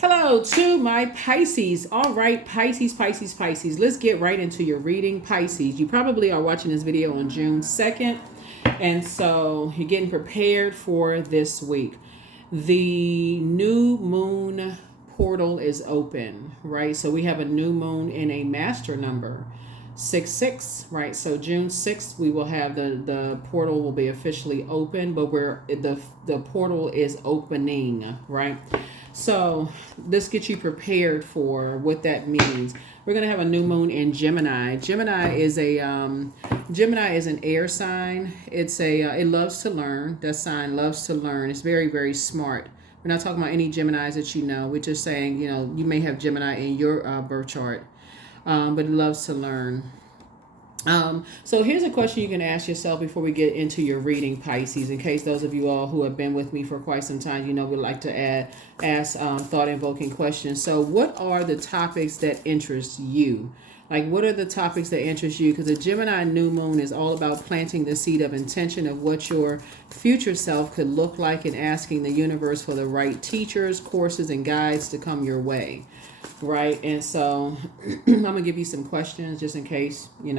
Hello to my Pisces. All right, Pisces, Pisces, Pisces. Let's get right into your reading, Pisces. You probably are watching this video on June 2nd, and so you're getting prepared for this week. The new moon portal is open, right? So we have a new moon in a master number, 6-6, right? So June 6th, we will have the portal will be officially open, but the portal is opening, right? So let's get you prepared for what that means. We're gonna have a new moon in Gemini. Gemini is an air sign. It loves to learn. That sign loves to learn. It's very, very smart. We're not talking about any Geminis that you know. We're just saying, you may have Gemini in your birth chart, but it loves to learn. So here's a question you can ask yourself before we get into your reading, Pisces, in case those of you all who have been with me for quite some time, we like to ask thought-invoking questions. So what are the topics that interest you? Like, what are the topics that interest you? Because a Gemini new moon is all about planting the seed of intention of what your future self could look like and asking the universe for the right teachers, courses, and guides to come your way. Right. And so I'm going to give you some questions just in case, you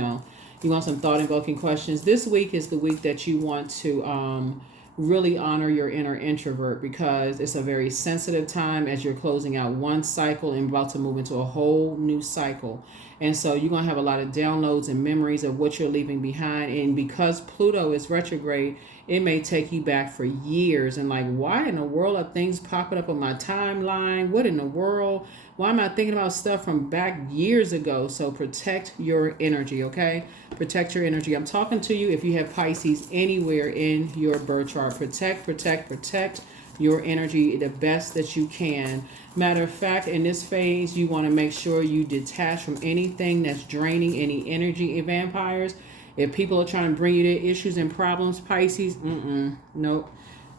want some thought invoking questions. This week is the week that you want to really honor your inner introvert, because it's a very sensitive time as you're closing out one cycle and about to move into a whole new cycle. And so you're going to have a lot of downloads and memories of what you're leaving behind. And because Pluto is retrograde, it may take you back for years. And like, why in the world are things popping up on my timeline? What in the world? Why am I thinking about stuff from back years ago? So protect your energy, okay? Protect your energy. I'm talking to you if you have Pisces anywhere in your birth chart. Protect your energy the best that you can. Matter of fact, in this phase, you want to make sure you detach from anything that's draining any energy. Vampires, if people are trying to bring you their issues and problems, Pisces, nope.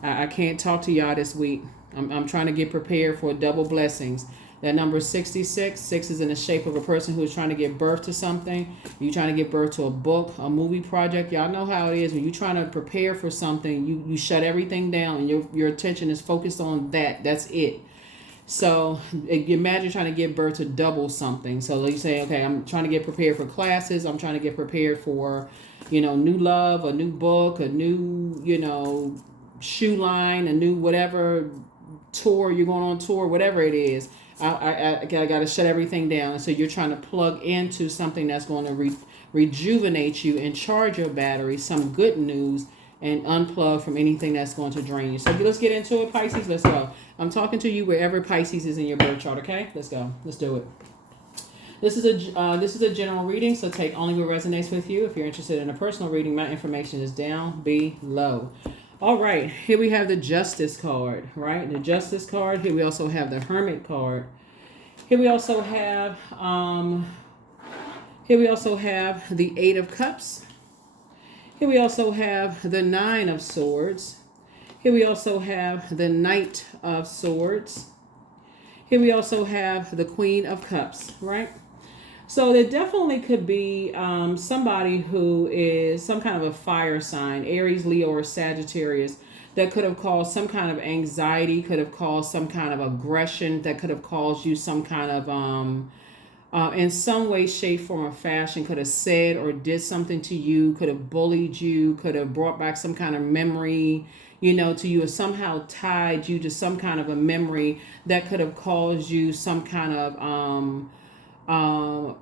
I can't talk to y'all this week. I'm trying to get prepared for double blessings. That number 66, 6 is in the shape of a person who is trying to give birth to something. You're trying to give birth to a book, a movie project. Y'all know how it is. When you're trying to prepare for something, you shut everything down and your attention is focused on that. That's it. So imagine trying to give birth to double something. So you say, okay, I'm trying to get prepared for classes. I'm trying to get prepared for, new love, a new book, a new, shoe line, a new whatever tour, you're going on tour, whatever it is. I got to shut everything down. And so you're trying to plug into something that's going to rejuvenate you and charge your battery, some good news, and unplug from anything that's going to drain you. So let's get into it, Pisces. Let's go. I'm talking to you wherever Pisces is in your birth chart, okay? Let's go. Let's do it. This is a general reading, so take only what resonates with you. If you're interested in a personal reading, my information is down below. All right, here we have the Justice card, right? The Justice card. Here we also have the Hermit card. Here we also have the Eight of Cups. Here we also have the Nine of Swords. Here we also have the Knight of Swords. Here we also have the Queen of Cups, right? So there definitely could be somebody who is some kind of a fire sign, Aries, Leo, or Sagittarius, that could have caused some kind of anxiety, could have caused some kind of aggression, that could have caused you some kind of, in some way, shape, form, or fashion, could have said or did something to you, could have bullied you, could have brought back some kind of memory, to you, or somehow tied you to some kind of a memory that could have caused you some kind of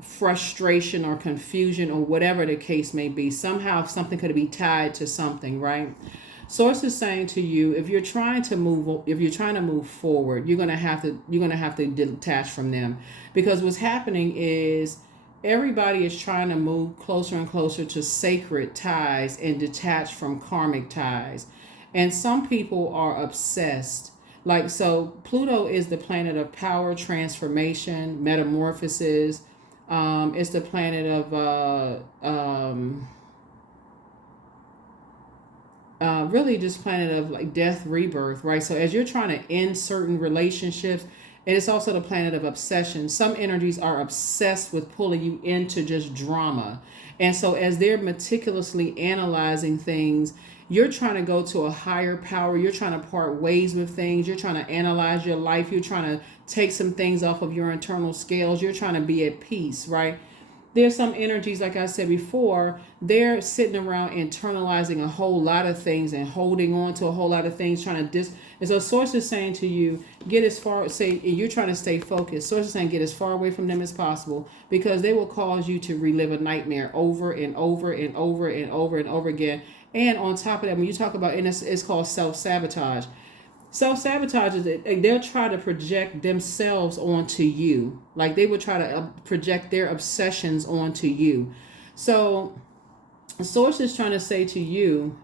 frustration or confusion or whatever the case may be. Somehow something could be tied to something, right? Source is saying to you, if you're trying to move forward, you're gonna have to detach from them, because what's happening is everybody is trying to move closer and closer to sacred ties and detach from karmic ties, and some people are obsessed. Like, so Pluto is the planet of power, transformation, metamorphosis. It's the planet of really just planet of like death, rebirth, right? So as you're trying to end certain relationships, and it's also the planet of obsession. Some energies are obsessed with pulling you into just drama. And so as they're meticulously analyzing things, you're trying to go to a higher power. You're trying to part ways with things. You're trying to analyze your life. You're trying to take some things off of your internal scales. You're trying to be at peace, right? There's some energies, like I said before, they're sitting around internalizing a whole lot of things and holding on to a whole lot of things, trying to and so source is saying to you, get as far, say you're trying to stay focused. Source is saying get as far away from them as possible, because they will cause you to relive a nightmare over and over and over and over and over again. And on top of that, when you talk about, and it's called self-sabotage. Self-sabotage is they'll try to project themselves onto you. Like they would try to project their obsessions onto you. So source is trying to say to you,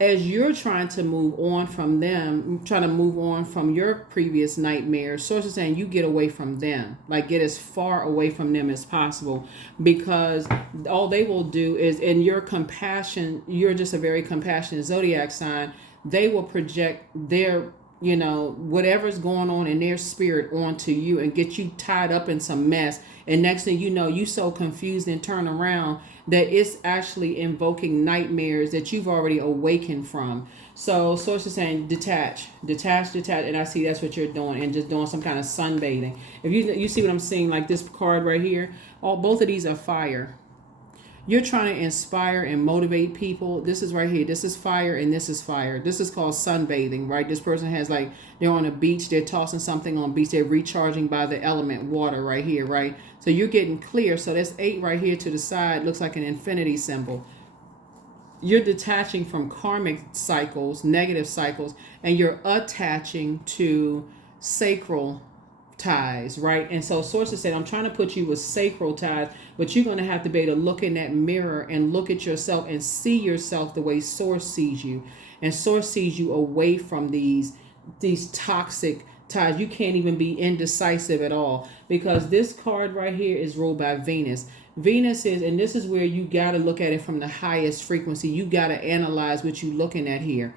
as you're trying to move on from them, trying to move on from your previous nightmares, source is saying you get away from them. Like get as far away from them as possible, because all they will do is, in your compassion, you're just a very compassionate zodiac sign. They will project their, whatever's going on in their spirit onto you and get you tied up in some mess. And next thing you know, you so confused and turn around that it's actually invoking nightmares that you've already awakened from. So source is saying detach. And I see that's what you're doing, and just doing some kind of sunbathing. If you see what I'm seeing, like this card right here, both of these are fire. You're trying to inspire and motivate people. This is right here. This is fire and this is fire. This is called sunbathing, right? This person has, like, they're on a beach. They're tossing something on the beach. They're recharging by the element water right here, right? So you're getting clear. So that's 8 right here to the side. Looks like an infinity symbol. You're detaching from karmic cycles, negative cycles, and you're attaching to sacral ties, right? And so sources said, I'm trying to put you with sacral ties, but you're going to have to be able to look in that mirror and look at yourself and see yourself the way source sees you. And source sees you away from these toxic ties. You can't even be indecisive at all, because this card right here is ruled by Venus. Venus is, and this is where you got to look at it from the highest frequency. You got to analyze what you're looking at here.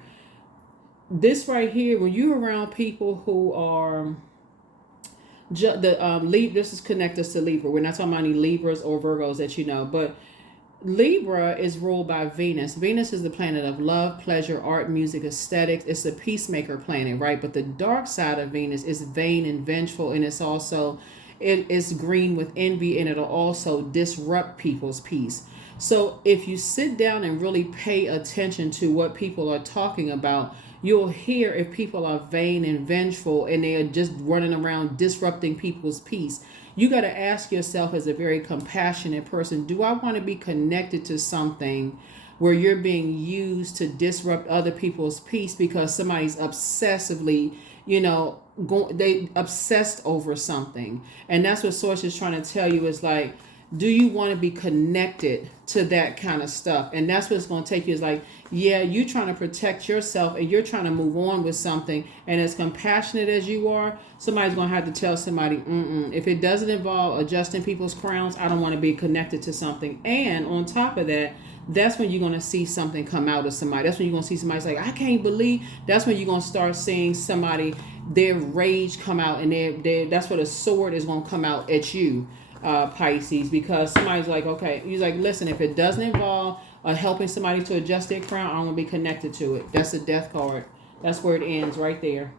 This right here, when you're around people who are this is connect us to Libra. We're not talking about any Libras or Virgos that you know, but Libra is ruled by Venus. Venus is the planet of love, pleasure, art, music, aesthetics. It's a peacemaker planet, right? But the dark side of Venus is vain and vengeful, and it's also it's green with envy, and it'll also disrupt people's peace. So if you sit down and really pay attention to what people are talking about, you'll hear if people are vain and vengeful and they are just running around disrupting people's peace. You got to ask yourself, as a very compassionate person, do I want to be connected to something where you're being used to disrupt other people's peace because somebody's obsessively, they obsessed over something? And that's what Source is trying to tell you, is like, do you want to be connected to that kind of stuff? And that's what it's going to take you, is like, yeah, you're trying to protect yourself and you're trying to move on with something. And as compassionate as you are, somebody's going to have to tell somebody, if it doesn't involve adjusting people's crowns, I don't want to be connected to something. And on top of that, that's when you're going to see something come out of somebody. That's when you're going to see somebody's like, I can't believe. That's when you're going to start seeing somebody, their rage come out, and that's what a sword is going to come out at you. Pisces, because somebody's like, okay, he's like, listen, if it doesn't involve helping somebody to adjust their crown, I don't want to be connected to it. That's a death card. That's where it ends, right there.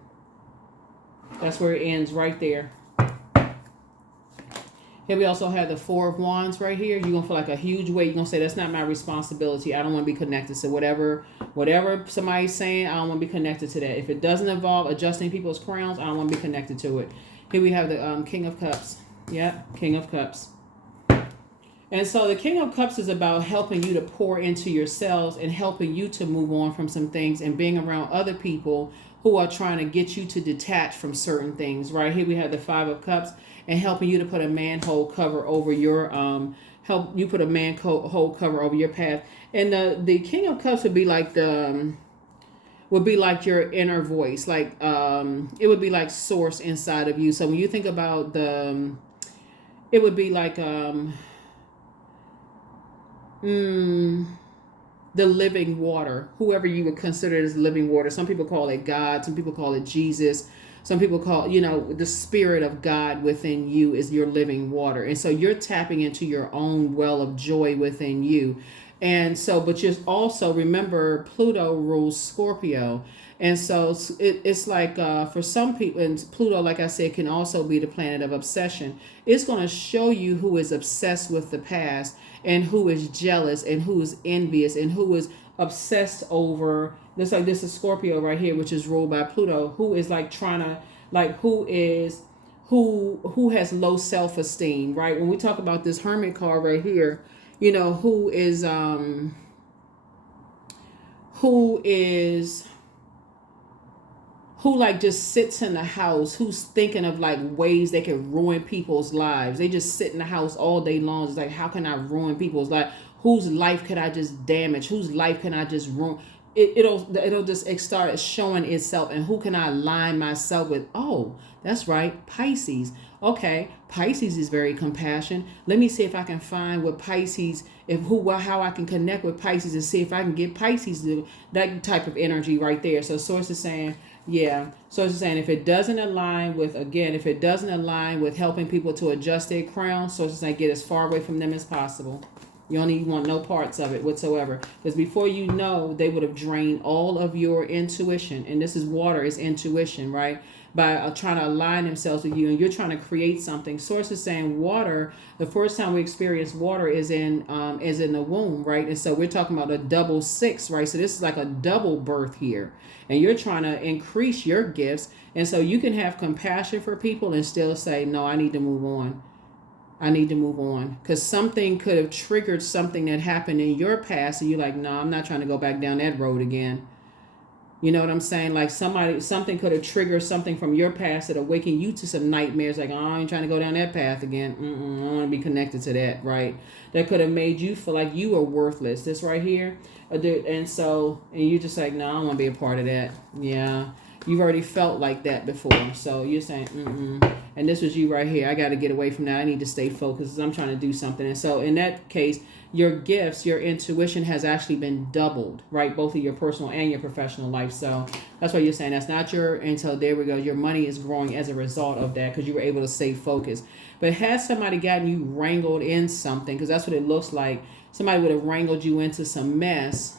That's where it ends, right there. Here we also have the Four of Wands right here. You're going to feel like a huge weight. You're going to say, that's not my responsibility. I don't want to be connected. So whatever somebody's saying, I don't want to be connected to that. If it doesn't involve adjusting people's crowns, I don't want to be connected to it. Here we have the King of Cups. Yep, King of Cups. And so the King of Cups is about helping you to pour into yourselves and helping you to move on from some things and being around other people who are trying to get you to detach from certain things. Right here we have the Five of Cups, and helping you to put a manhole cover over your help you put a manhole cover over your path. And the King of Cups would be like your inner voice, like it would be like source inside of you. So when you think about it would be like the living water, whoever you would consider as living water. Some people call it God, some people call it Jesus, some people call, the spirit of God within you is your living water. And so you're tapping into your own well of joy within you. And so, but just also remember Pluto rules Scorpio. And so it's like for some people, and Pluto, like I said, can also be the planet of obsession. It's going to show you who is obsessed with the past and who is jealous and who is envious and who is obsessed over this. Like this is Scorpio right here, which is ruled by Pluto, who is like trying to, like, who has low self-esteem, right? When we talk about this Hermit card right here, you know, who is who like just sits in the house, who's thinking of like ways they can ruin people's lives. They just sit in the house all day long. It's like, how can I ruin people's life? Whose life could I just damage? Whose life can I just ruin? It'll just start showing itself, and who can I align myself with? Oh, that's right, Pisces. Okay, Pisces is very compassionate. Let me see if I can find what Pisces, how I can connect with Pisces and see if I can get Pisces to that type of energy right there. So source is saying, yeah. So it's saying if it doesn't align with, again, if it doesn't align with helping people to adjust their crown, so it's saying get as far away from them as possible. You don't even want no parts of it whatsoever. Because before you know, they would have drained all of your intuition. And this is water, is intuition, right? By trying to align themselves with you, and you're trying to create something. Source is saying water, the first time we experience water is in the womb, right? And so we're talking about a double six, right? So this is like a double birth here. And you're trying to increase your gifts. And so you can have compassion for people and still say, no, I need to move on. I need to move on, because something could have triggered something that happened in your past, and you're like, no, I'm not trying to go back down that road again. You know what I'm saying? Like something could have triggered something from your past that awakened you to some nightmares. Like, oh, I ain't trying to go down that path again. I don't want to be connected to that, right? That could have made you feel like you were worthless. This right here, and you just like, no, I don't want to be a part of that. Yeah. You've already felt like that before. So you're saying, and this was you right here. I got to get away from that. I need to stay focused. I'm trying to do something. And so in that case, your gifts, your intuition has actually been doubled, right? Both of your personal and your professional life. So that's why you're saying that's not until there we go. Your money is growing as a result of that, because you were able to stay focused. But has somebody gotten you wrangled in something? Because that's what it looks like. Somebody would have wrangled you into some mess.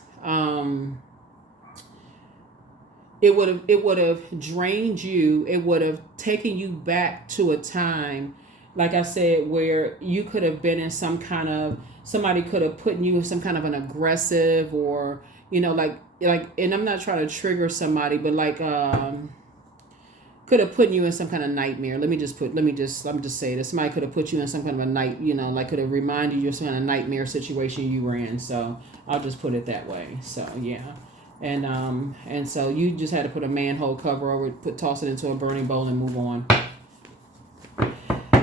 It would have drained you. It would have taken you back to a time, like I said, where you could have been in somebody could have put you in some kind of an aggressive, or, you know, like, and I'm not trying to trigger somebody, but like, could have put you in some kind of nightmare. Let me just say this. Somebody could have put you in some kind of a like could have reminded you of some kind of nightmare situation you were in. So I'll just put it that way. So yeah. And so you just had to put a manhole cover over, toss it into a burning bowl and move on.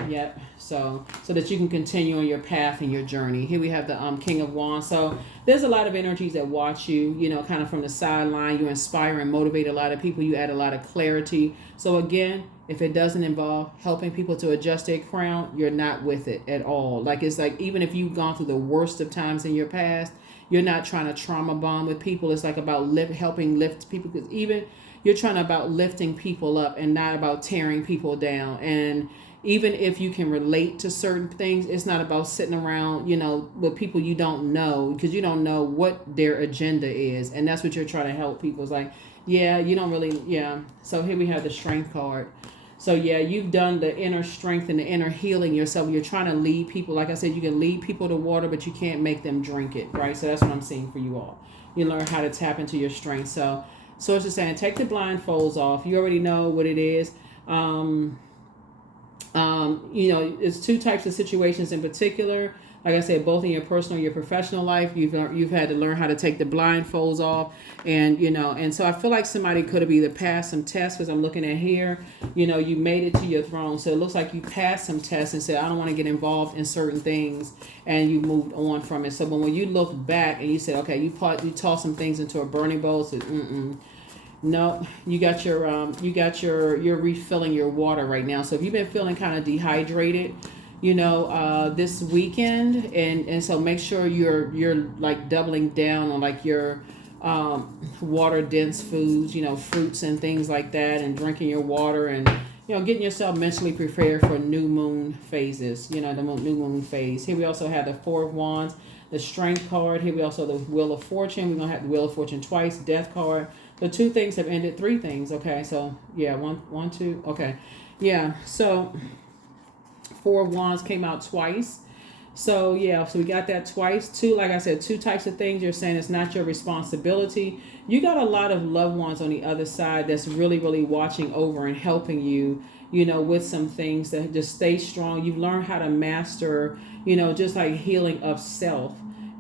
Yep. So that you can continue on your path and your journey. Here we have the King of Wands. So there's a lot of energies that watch you, you know, kind of from the sideline. You inspire and motivate a lot of people. You add a lot of clarity. So again, if it doesn't involve helping people to adjust their crown, you're not with it at all. Like, it's like, even if you've gone through the worst of times in your past, you're not trying to trauma bond with people. It's like about helping lift people, because even you're trying about lifting people up and not about tearing people down. And even if you can relate to certain things, it's not about sitting around, you know, with people you don't know, because you don't know what their agenda is. And that's what you're trying to help people. It's like, yeah, you don't really, yeah. So here we have the Strength card. So yeah, you've done the inner strength and the inner healing yourself. You're trying to lead people. Like I said, you can lead people to water, but you can't make them drink it, right? So that's what I'm seeing for you all. You learn how to tap into your strength. So it's just saying, take the blindfolds off. You already know what it is. You know, it's two types of situations in particular. Like I said, both in your personal and your professional life, you've had to learn how to take the blindfolds off. And, you know, and so I feel like somebody could have either passed some tests, because I'm looking at here, you know, you made it to your throne. So it looks like you passed some tests and said, I don't want to get involved in certain things, and you moved on from it. So but when you look back and you said, okay, you tossed some things into a burning bowl, so no, you're refilling your water right now. So if you've been feeling kind of dehydrated, you know, this weekend, and so make sure you're like doubling down on like your water dense foods, you know, fruits and things like that, and drinking your water, and, you know, getting yourself mentally prepared for new moon phases, you know, the new moon phase. Here we also have the Four of Wands. the Strength card. Here we also the Wheel of Fortune. We're going to have the Wheel of Fortune twice, Death card. The 2 things have ended, 3 things. Okay, so yeah, one, 2. Okay, yeah. So 4 of Wands came out twice. So yeah, so we got that twice. 2, like I said, 2 types of things. You're saying it's not your responsibility. You got a lot of loved ones on the other side that's really, really watching over and helping you, with some things that just stay strong. You've learned how to master, just like healing of self,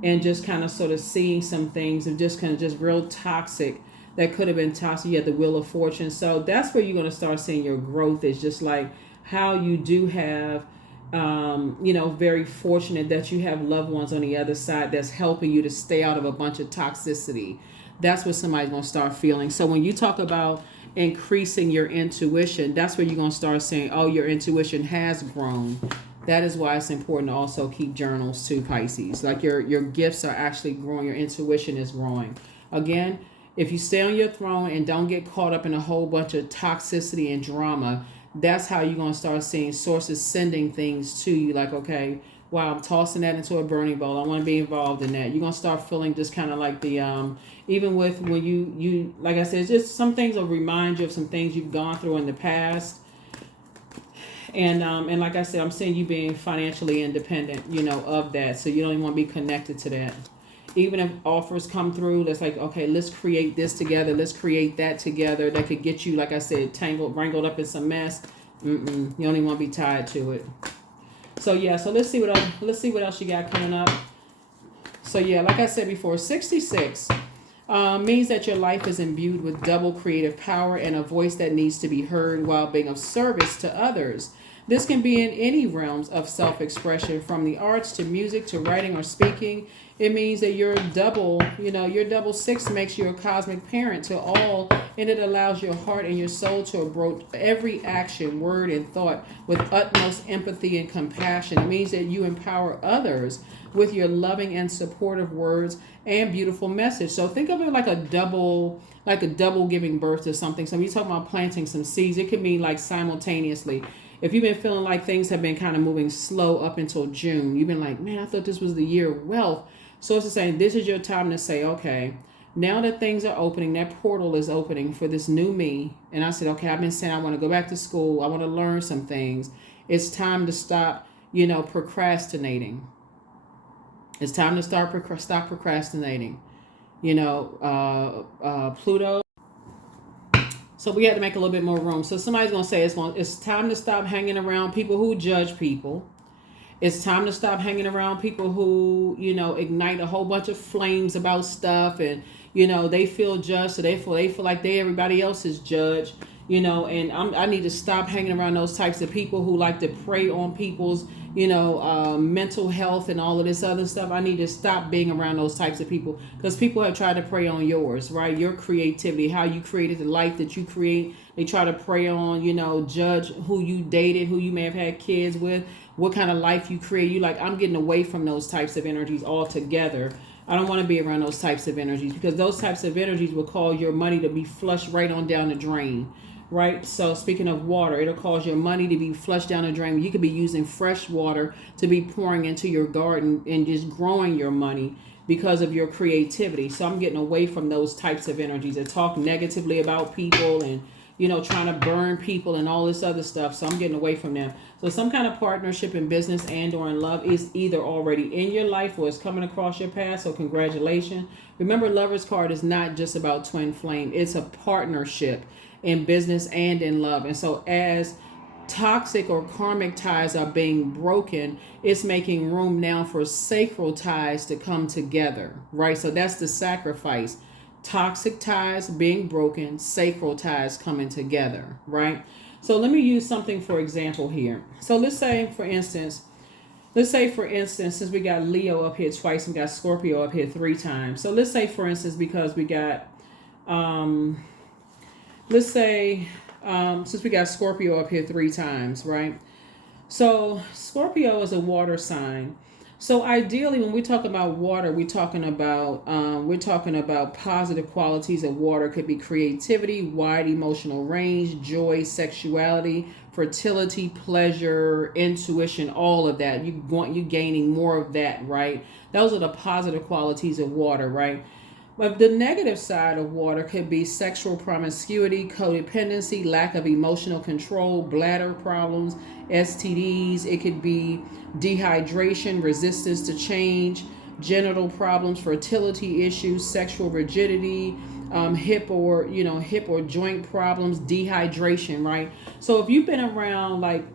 and just kind of sort of seeing some things of just kind of just real toxic that could have been toxic. You had the Wheel of Fortune. So that's where you're going to start seeing your growth, is just like how you do have, very fortunate that you have loved ones on the other side that's helping you to stay out of a bunch of toxicity. That's what somebody's going to start feeling. So when you talk about increasing your intuition, that's where you're going to start saying, oh, your intuition has grown. That is why it's important to also keep journals too, Pisces. Like your gifts are actually growing. Your intuition is growing. Again, if you stay on your throne and don't get caught up in a whole bunch of toxicity and drama, that's how you're going to start seeing sources sending things to you. Like, okay, wow, I'm tossing that into a burning bowl. I want to be involved in that. You're going to start feeling just kind of like the, even with when you, like I said, it's just some things will remind you of some things you've gone through in the past. And like I said, I'm seeing you being financially independent, of that. So you don't even want to be connected to that. Even if offers come through, that's like, okay, let's create this together. Let's create that together. That could get you, like I said, wrangled up in some mess. You don't even want to be tied to it. So yeah, so let's see what else you got coming up. So yeah, like I said before, 66 means that your life is imbued with double creative power and a voice that needs to be heard while being of service to others. This can be in any realms of self-expression, from the arts to music to writing or speaking. It means that your double 6 makes you a cosmic parent to all, and it allows your heart and your soul to approach every action, word, and thought with utmost empathy and compassion. It means that you empower others with your loving and supportive words and beautiful message. So think of it like a double giving birth to something. So when you talk about planting some seeds, it could mean like simultaneously. If you've been feeling like things have been kind of moving slow up until June, you've been like, man, I thought this was the year of wealth. So it's saying this is your time to say, okay, now that things are opening, that portal is opening for this new me. And I said, okay, I've been saying I want to go back to school. I want to learn some things. It's time to stop, procrastinating. It's time to stop procrastinating. Pluto. So we had to make a little bit more room. So somebody's going to say it's time to stop hanging around people who judge people. It's time to stop hanging around people who, ignite a whole bunch of flames about stuff, and, they feel judged. So they feel like everybody else is judged, and I need to stop hanging around those types of people who like to prey on people's, mental health and all of this other stuff. I need to stop being around those types of people, because people have tried to prey on yours, right? Your creativity, how you created the life that you create. They try to prey on, judge who you dated, who you may have had kids with, what kind of life you create. You like, I'm getting away from those types of energies altogether. I don't want to be around those types of energies, because those types of energies will cause your money to be flushed right on down the drain. Right? So speaking of water, it'll cause your money to be flushed down the drain. You could be using fresh water to be pouring into your garden and just growing your money because of your creativity. So I'm getting away from those types of energies that talk negatively about people and, trying to burn people and all this other stuff. So I'm getting away from them. So some kind of partnership in business and or in love is either already in your life or is coming across your path. So congratulations. Remember, Lover's card is not just about twin flame. It's a partnership in business and in love. And so as toxic or karmic ties are being broken, it's making room now for sacral ties to come together, right? So that's the sacrifice. Toxic ties being broken, sacral ties coming together, right? So let me use something for example here. So let's say for instance, since we got Leo up here twice and got Scorpio up here 3 times. So let's say for instance, because we got since we got Scorpio up here 3 times, right? So Scorpio is a water sign. So ideally, when we talk about water, we're talking about positive qualities of water. Could be creativity, wide emotional range, joy, sexuality, fertility, pleasure, intuition, all of that. You gaining more of that, right? Those are the positive qualities of water, right? But the negative side of water could be sexual promiscuity, codependency, lack of emotional control, bladder problems, STDs. It could be dehydration, resistance to change, genital problems, fertility issues, sexual rigidity, hip or joint problems, dehydration, right? So if you've been around like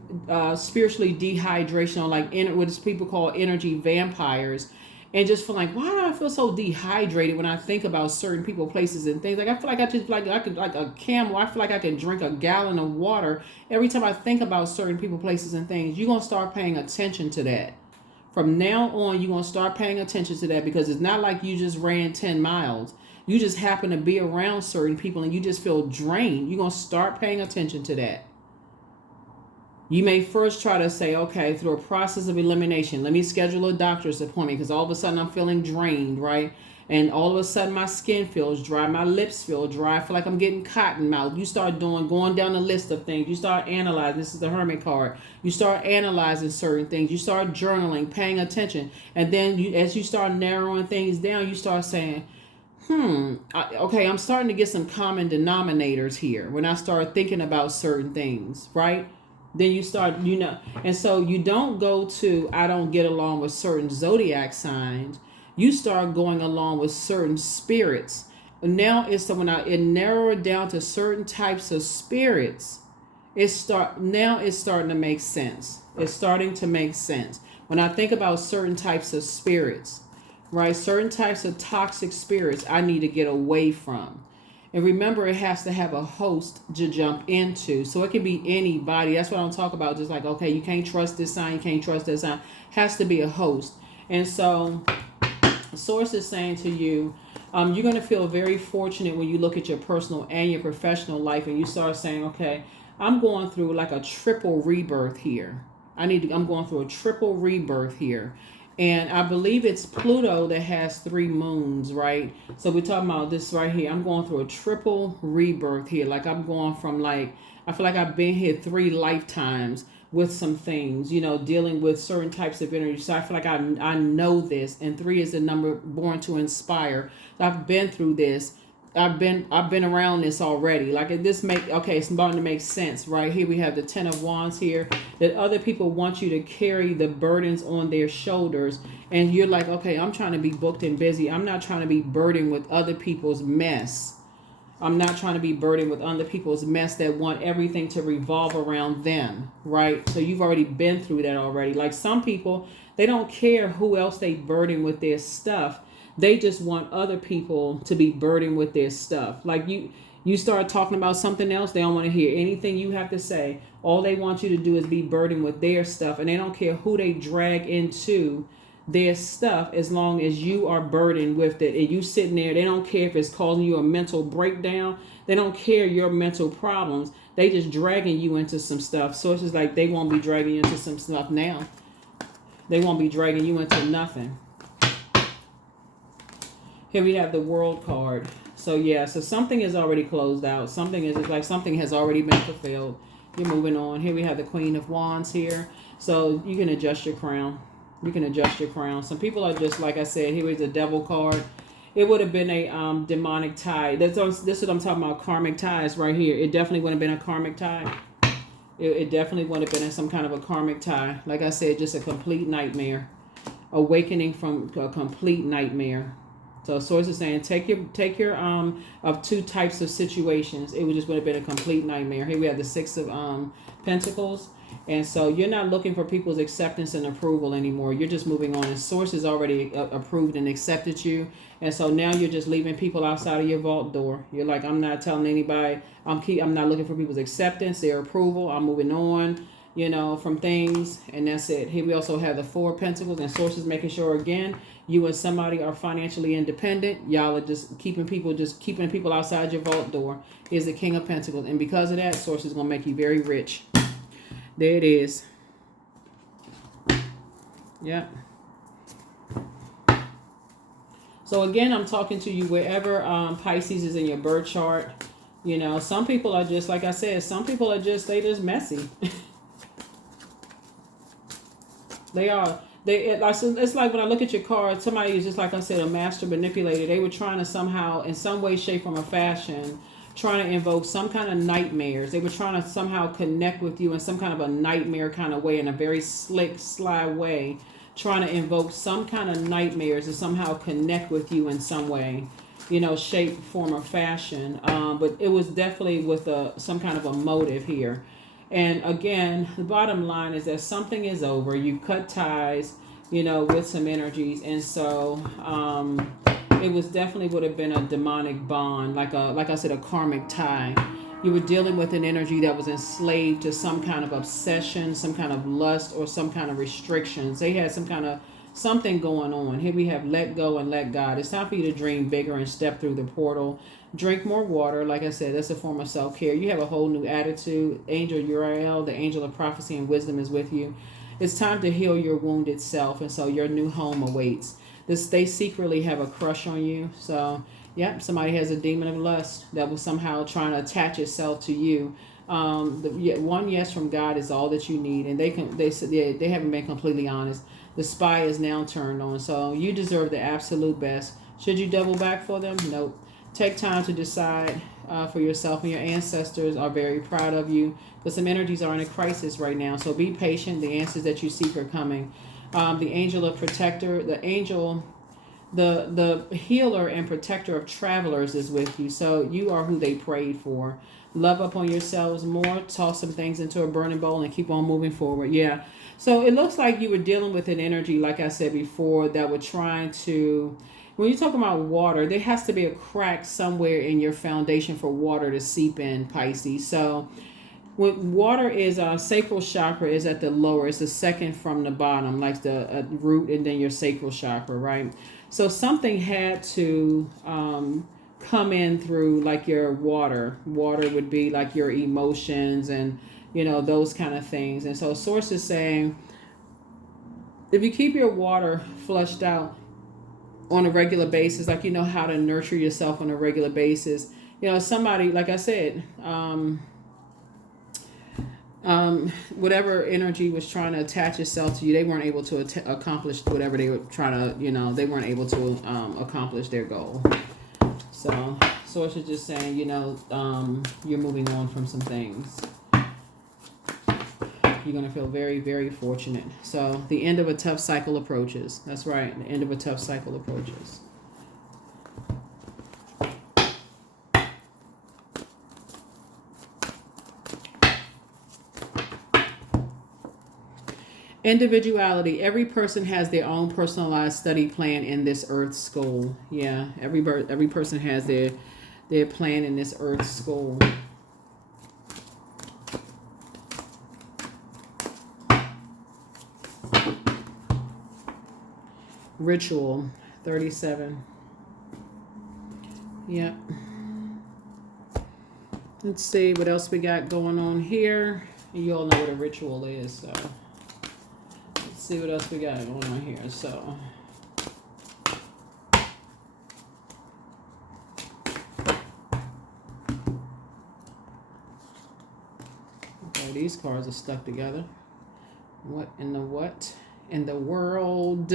spiritually dehydration, or like what people call energy vampires, and just feel like, why do I feel so dehydrated when I think about certain people, places, and things? Like I feel like I could like a camel. I feel like I can drink a gallon of water every time I think about certain people, places, and things. You're gonna start paying attention to that. From now on, you're gonna start paying attention to that, because it's not like you just ran 10 miles. You just happen to be around certain people and you just feel drained. You're gonna start paying attention to that. You may first try to say, okay, through a process of elimination, let me schedule a doctor's appointment, because all of a sudden I'm feeling drained, right? And all of a sudden my skin feels dry, my lips feel dry, I feel like I'm getting cotton mouth. You start going down the list of things. You start analyzing. This is the Hermit card. You start analyzing certain things. You start journaling, paying attention. And then as you start narrowing things down, you start saying, okay, I'm starting to get some common denominators here when I start thinking about certain things, right? Then you start, and so you don't go to, I don't get along with certain zodiac signs. You start going along with certain spirits. And now it narrowed down to certain types of spirits. Now it's starting to make sense. It's starting to make sense. When I think about certain types of spirits, right? Certain types of toxic spirits I need to get away from. And remember, it has to have a host to jump into. So it can be anybody. That's what I'm talking about. Just like, okay, you can't trust this sign, you can't trust that sign. Has to be a host. And so the source is saying to you, you're going to feel very fortunate when you look at your personal and your professional life and you start saying, okay, I'm going through like a triple rebirth here. I'm going through a triple rebirth here. And I believe it's Pluto that has 3 moons, right? So we're talking about this right here. I'm going through a triple rebirth here. Like I'm going from I feel like I've been here 3 lifetimes with some things, dealing with certain types of energy. So I feel like I know this. And 3 is the number born to inspire. I've been through this. I've been around this already. Like it's starting to make sense, right? Here we have the 10 of Wands here, that other people want you to carry the burdens on their shoulders. And you're like, okay, I'm trying to be booked and busy. I'm not trying to be burdened with other people's mess. I'm not trying to be burdened with other people's mess that want everything to revolve around them, right? So you've already been through that already. Like some people, they don't care who else they burden with their stuff. They just want other people to be burdened with their stuff. Like you start talking about something else, they don't want to hear anything you have to say. All they want you to do is be burdened with their stuff, and they don't care who they drag into their stuff as long as you are burdened with it. And you sitting there, they don't care if it's causing you a mental breakdown. They don't care your mental problems. They just dragging you into some stuff. So it's just like they won't be dragging you into some stuff now. They won't be dragging you into nothing. Here we have the World card. So yeah, so something is already closed out. Something has already been fulfilled. You're moving on. Here we have the Queen of Wands here. So you can adjust your crown. You can adjust your crown. Some people are just, like I said, here is the Devil card. It would have been a demonic tie. This is what I'm talking about, karmic ties right here. It definitely would have been a karmic tie. It definitely would have been some kind of a karmic tie. Like I said, just a complete nightmare. Awakening from a complete nightmare. So source is saying take your of 2 types of situations. It would have been a complete nightmare. Here we have the 6 of Pentacles. And so you're not looking for people's acceptance and approval anymore. You're just moving on. And source has already approved and accepted you. And so now you're just leaving people outside of your vault door. You're like, I'm not telling anybody. I'm not looking for people's acceptance, their approval. I'm moving on, from things. And that's it. Here we also have the 4 of Pentacles, and source is making sure again, you and somebody are financially independent. Y'all are just keeping people outside your vault door. Here's the King of Pentacles. And because of that, source is going to make you very rich. There it is. Yep. So again, I'm talking to you wherever Pisces is in your birth chart. You know, some people are just, like I said, some people are just, they just messy. They are. It's like when I look at your card, somebody is just, like I said, a master manipulator. They were trying to somehow, in some way, shape, form, or fashion, trying to invoke some kind of nightmares. They were trying to somehow connect with you in some kind of a nightmare kind of way, in a very slick, sly way, trying to invoke some kind of nightmares to somehow connect with you in some way, you know, shape, form, or fashion. But it was definitely with some kind of a motive here. And again, the bottom line is that something is over. You cut ties, you know, with some energies, and so it was definitely would have been a demonic bond, like I said, a karmic tie. You were dealing with an energy that was enslaved to some kind of obsession, some kind of lust, or some kind of restrictions. They had some kind of something going on. Here we have let go and let God. It's time for you to dream bigger and step through the portal. Drink more water. Like I said, that's a form of self-care. You have a whole new attitude. Angel Uriel, the angel of prophecy and wisdom, is with you. It's time to heal your wounded self, and so your new home awaits. They secretly have a crush on you. So, yep, somebody has a demon of lust that was somehow trying to attach itself to you. One yes from God is all that you need, and they haven't been completely honest. The spy is now turned on, so you deserve the absolute best. Should you double back for them? Nope. Take time to decide for yourself, and your ancestors are very proud of you, but some energies are in a crisis right now, so be patient. The answers that you seek are coming. The angel of protector, the angel, the healer and protector of travelers is with you, so you are who they prayed for. Love up on yourselves more, toss some things into a burning bowl, and keep on moving forward. Yeah, so it looks like you were dealing with an energy, like I said before, that were trying to, when you talk about water, there has to be a crack somewhere in your foundation for water to seep in, Pisces. So when water is sacral chakra is at the lower, it's the second from the bottom, like the root, and then your sacral chakra, right? So something had to come in through, like, your water. Water would be like your emotions and, you know, those kind of things. And so source is saying, if you keep your water flushed out on a regular basis, like, you know how to nurture yourself on a regular basis, you know, somebody, like I said, whatever energy was trying to attach itself to you, they weren't able to accomplish whatever they were trying to, you know, they weren't able to accomplish their goal. So source is just saying, you know, you're moving on from some things. You're going to feel very, very fortunate. So the end of a tough cycle approaches. That's right. The end of a tough cycle approaches. Individuality. Every person has their own personalized study plan in this Earth school. Yeah, every person has their plan in this Earth school. Ritual 37. Yep. Let's see what else we got going on here. You all know what a ritual is, so let's see what else we got going on here. So okay, these cards are stuck together. What in the world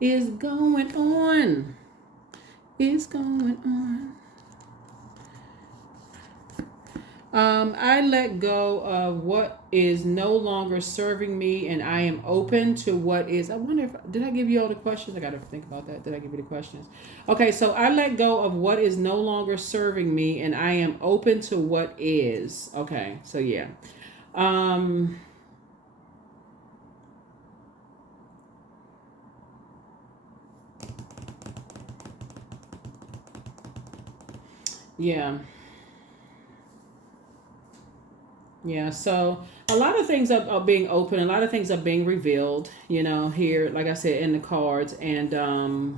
is going on? Is going on? I let go of what is no longer serving me, and I am open to what is. I wonder did I give you all the questions? I got to think about that. Did I give you the questions? Okay, so I let go of what is no longer serving me, and I am open to what is. Okay, so yeah. Yeah. Yeah, so a lot of things are being open, a lot of things are being revealed, you know, here, like I said, in the cards, and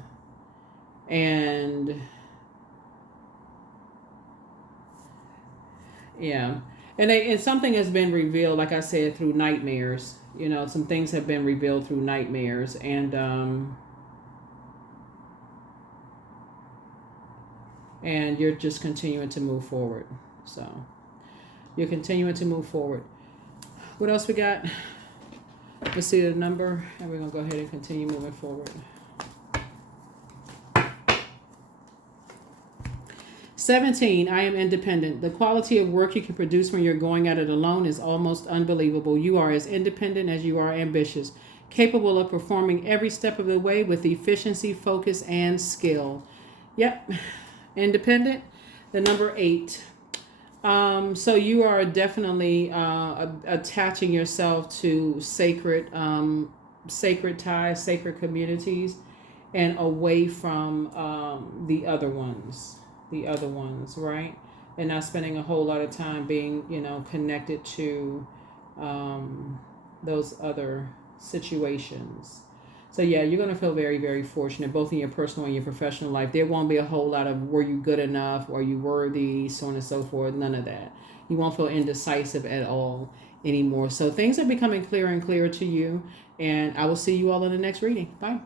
yeah. And something has been revealed, like I said, through nightmares. You know, some things have been revealed through nightmares, and and you're just continuing to move forward. So you're continuing to move forward. What else we got? Let's see the number, and we're going to go ahead and continue moving forward. 17, I am independent. The quality of work you can produce when you're going at it alone is almost unbelievable. You are as independent as you are ambitious, capable of performing every step of the way with efficiency, focus, and skill. Yep, independent. The number 8. So you are definitely attaching yourself to sacred ties, sacred communities, and away from the other ones. Right? And not spending a whole lot of time being, connected to those other situations. So yeah, you're going to feel very, very fortunate, both in your personal and your professional life. There won't be a whole lot of were you good enough, or you worthy, so on and so forth. None of that. You won't feel indecisive at all anymore. So things are becoming clearer and clearer to you. And I will see you all in the next reading. Bye.